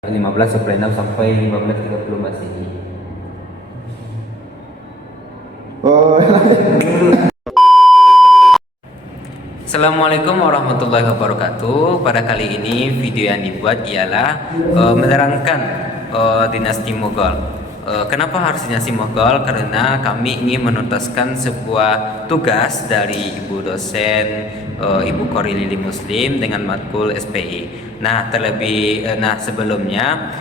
15 sampai 1530 Masehi. Assalamualaikum warahmatullahi wabarakatuh. Pada kali ini video yang dibuat ialah menerangkan dinasti Mughal. Kenapa harus dinasti Mughal? Karena kami ingin menuntaskan sebuah tugas dari ibu dosen Ibu Qori Lili Muslim dengan matkul SPI. Nah, sebelumnya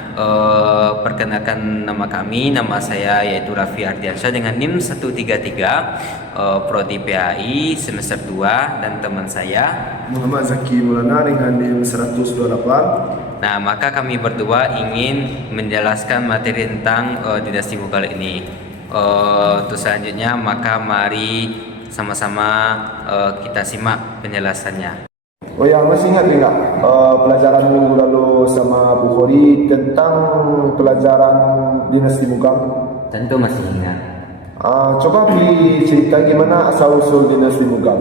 perkenalkan nama kami. Nama saya yaitu Raffi Ardiansyah dengan NIM 133, Prodi PAI semester 2, dan teman saya Muhammad Zaki Maulana dengan NIM 128. Nah, maka kami berdua ingin menjelaskan materi tentang dinasti Mughal ini. Untuk selanjutnya, maka mari sama-sama kita simak penjelasannya. Oh ya, masih ingat enggak pelajaran minggu lalu sama Bu Khori tentang pelajaran dinasti Mughal? Tentu masih ingat. Coba beri cerita gimana asal-usul dinasti Mughal.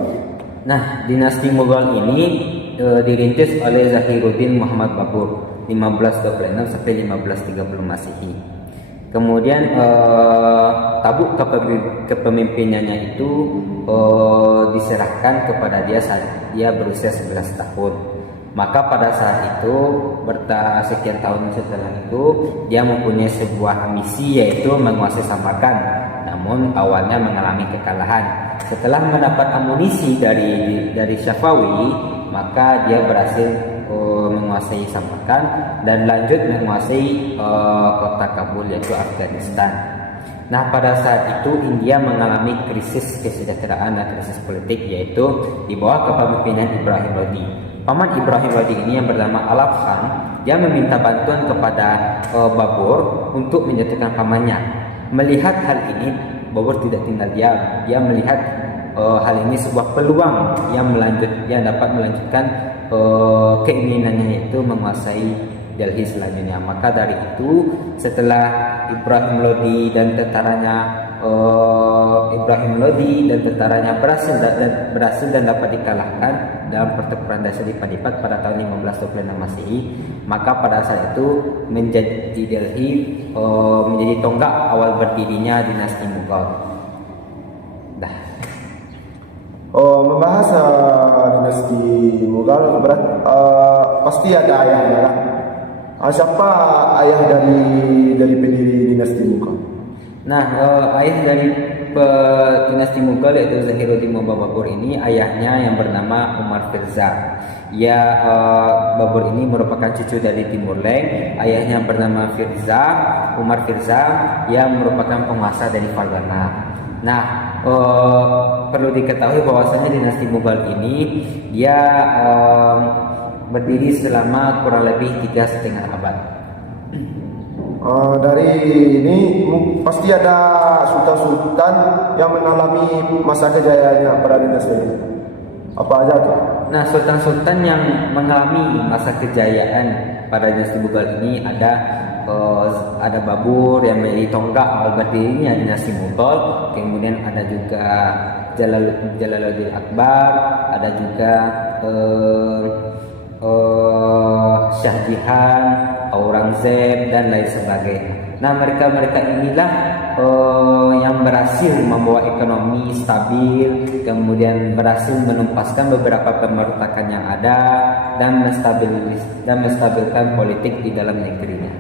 Nah, dinasti Mughal ini dirintis oleh Zahiruddin Muhammad Babur 1526 sampai 1530 Masehi. Kemudian tabuk kepemimpinannya itu diserahkan kepada dia saat dia berusia 11 tahun. Maka pada saat itu, sekian tahun setelah itu, dia mempunyai sebuah misi, yaitu menguasai Samarkand. Namun awalnya mengalami kekalahan. Setelah mendapat amunisi dari Syafawi, maka dia berhasil menguasai Samarkand dan lanjut menguasai kota Kabul, yaitu Afghanistan. Nah, pada saat itu India mengalami krisis kesejahteraan dan krisis politik, yaitu di bawah kepemimpinan Ibrahim Lodi. Paman Ibrahim Lodi ini yang bernama Alap Khan, dia meminta bantuan kepada Babur untuk menjatuhkan pamannya. Melihat hal ini, Babur tidak tinggal diam. Dia melihat hal ini sebuah peluang yang dapat melanjutkan keinginannya, yaitu menguasai Delhi selanjutnya. Maka dari itu, setelah Ibrahim Lodi dan tentaranya berhasil dan dapat dikalahkan dalam pertempuran Dasar di Panipat pada tahun 1526 Masehi, maka pada saat itu menjadi Delhi menjadi tonggak awal berdirinya dinasti Mughal. Membahas dinasti Mughal pasti ada ayahnya lah. Siapa ayah dari pendiri dinasti Mughal? Nah, ayah dari dinasti Mughal yaitu Zahiruddin Muhammad Babur ini, ayahnya yang bernama Umar Firza. Babur ini merupakan cucu dari Timur Leng. Ayahnya bernama Umar Firza, yang merupakan penguasa dari Fargana. Nah, perlu diketahui bahwasanya dinasti Mughal ini dia berdiri selama kurang lebih 3,5 abad. Dari ini pasti ada sultan-sultan yang mengalami masa kejayaannya pada dinasti ini. Apa aja tuh? Nah, sultan-sultan yang mengalami masa kejayaan pada dinasti Mughal ini ada Babur yang menjadi tonggak awal berdirinya dinasti Mughal. Kemudian ada juga Jalaluddin Akbar, ada juga Shah Jahan, Aurangzeb, dan lain sebagainya. Nah, mereka inilah yang berhasil membawa ekonomi stabil, kemudian berhasil menuntaskan beberapa pemberontakan yang ada, dan menstabilkan politik di dalam negerinya.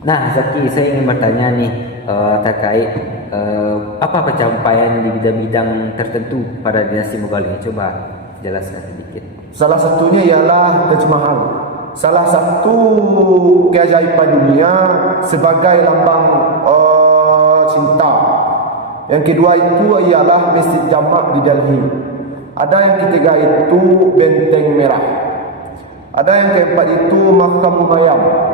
Nah, Zaki, saya ingin bertanya nih terkait apa pencapaian di bidang-bidang tertentu pada dinasti Mughal ini. Coba jelaskan sedikit. Salah satunya ialah Taj Mahal. Salah satu keajaiban dunia sebagai lambang cinta. Yang kedua itu ialah Masjid Jamak di Delhi. Ada yang ketiga itu Benteng Merah. Ada yang keempat itu Makam Umayyah.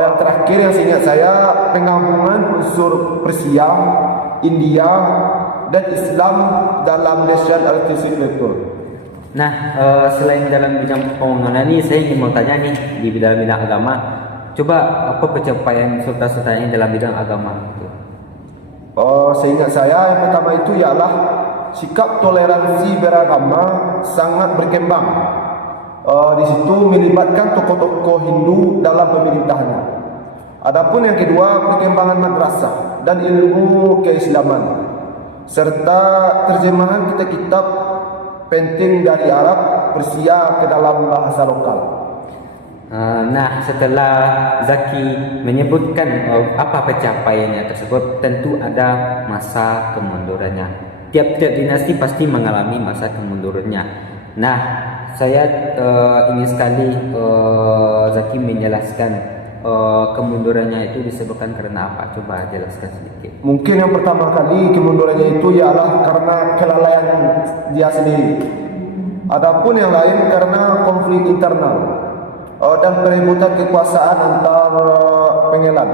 Yang terakhir yang seingat saya, penggabungan unsur Persia, India, dan Islam dalam National Architecture. Nah, selain dalam bidang pembangunan ini, saya ingin mau tanya nih di bidang agama. Coba apa pencapaian sultan-sultan ini dalam bidang agama? Seingat saya, yang pertama itu ialah sikap toleransi beragama sangat berkembang. Di situ melibatkan tokoh-tokoh Hindu dalam pemerintahnya. Adapun yang kedua, perkembangan madrasah dan ilmu keislaman serta terjemahan kitab-kitab penting dari Arab Persia ke dalam bahasa lokal. Nah, setelah Zaki menyebutkan apa pencapaiannya tersebut, tentu ada masa kemundurannya. Tiap-tiap dinasti pasti mengalami masa kemundurannya. Nah, saya ingin sekali Zaki menjelaskan kemundurannya itu disebabkan karena apa. Coba jelaskan sedikit. Mungkin yang pertama kali kemundurannya itu ialah karena kelalaian dia sendiri. Adapun yang lain karena konflik internal dan perebutan kekuasaan antar pengelan.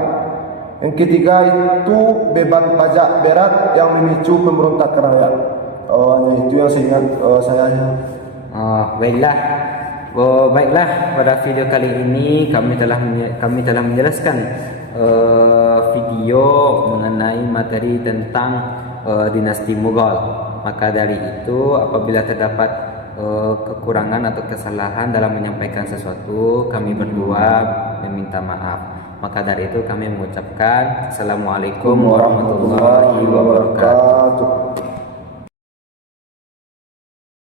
Yang ketiga itu beban pajak berat yang memicu pemberontakan rakyat. Hanya itu yang saya ingat Baiklah. Baiklah, pada video kali ini kami telah menjelaskan video mengenai materi tentang dinasti Mughal. Maka dari itu, apabila terdapat kekurangan atau kesalahan dalam menyampaikan sesuatu, kami berdua meminta maaf. Maka dari itu kami mengucapkan Assalamualaikum warahmatullahi wabarakatuh.